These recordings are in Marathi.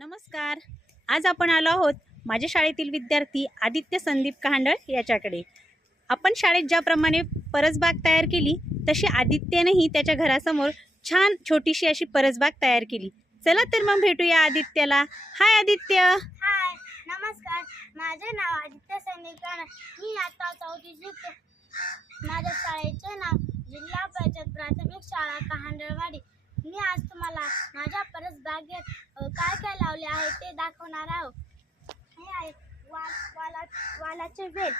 नमस्कार. आज आपण आलो आहोत माझ्या शाळेतील विद्यार्थी आदित्य संदीप कहांडळ याच्याकडे. आपण शाळेत ज्याप्रमाणे परसबाग तयार केली तशी आदित्यनेही त्याच्या घरासमोर छान छोटीशी अशी परसबाग तयार केली. चला तर मग भेटूया आदित्यला. हाय आदित्य. हाय, नमस्कार. माझे नाव आदित्य संदीप कहांडळ. मी आता 4वी शिकतो. माझ्या शाळेचे नाव जिल्हा परिषद प्राथमिक शाळा कहांडळवाडी. मी आज तुम्हाला माझ्या परसबागेत काय काय लावले आहे ते दाखवणार आहोत. हे आहे वालाचे वेल.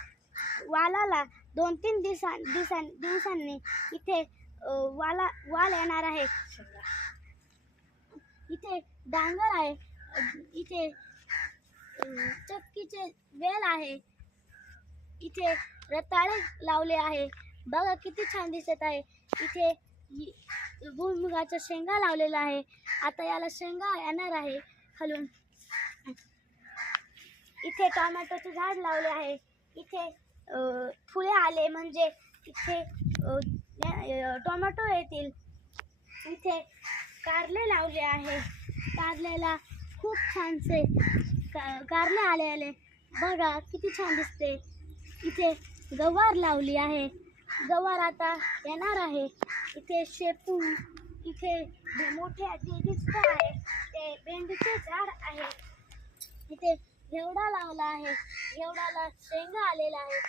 वालाला 2-3 दिवसांनी इथे वाल येणार आहे. इथे डांगर आहे. इथे चक्कीचे वेल आहे. इथे रताळे लावले आहे. बघा किती छान दिसत आहे. इथे भुईमुगाच्या शेंगा लावलेला आहे. आता याला शेंगा येणार आहे खालून. इथे टोमॅटोचे झाड लावले आहे. इथे फुले आले म्हणजे इथे टोमॅटो येतील. इथे कारले लावले आहे. कारल्याला खूप छानसे कारले आले. बघा किती छान दिसते. इथे गवार लावली आहे. गवार आता येणार आहे. इथे शेपू, इथे मोठे दिसत आहे ते भेंडीचे झाड आहे. इथे घेवडा लावला आहे. घेवडाला शेंगा आलेला आहे.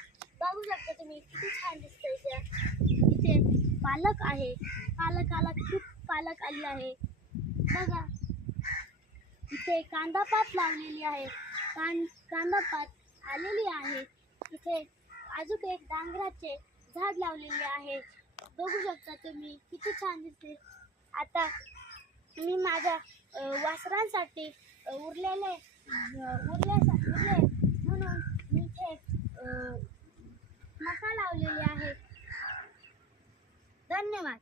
बघू शकता तुम्ही किती छान दिसतंय. इथे पालक आहे. पालकाला खूप पालक आली आहे. बघा इथे कांदापात लावलेली आहे. कांदापात आलेली आहे. इथे अजून एक डांगराचे झाड लावलेले आहे. बघू शकता तुम्ही किती छान दिसते. आता मी माझ्या वासरांसाठी उरले म्हणून मी इथे मका लावलेली आहे. धन्यवाद.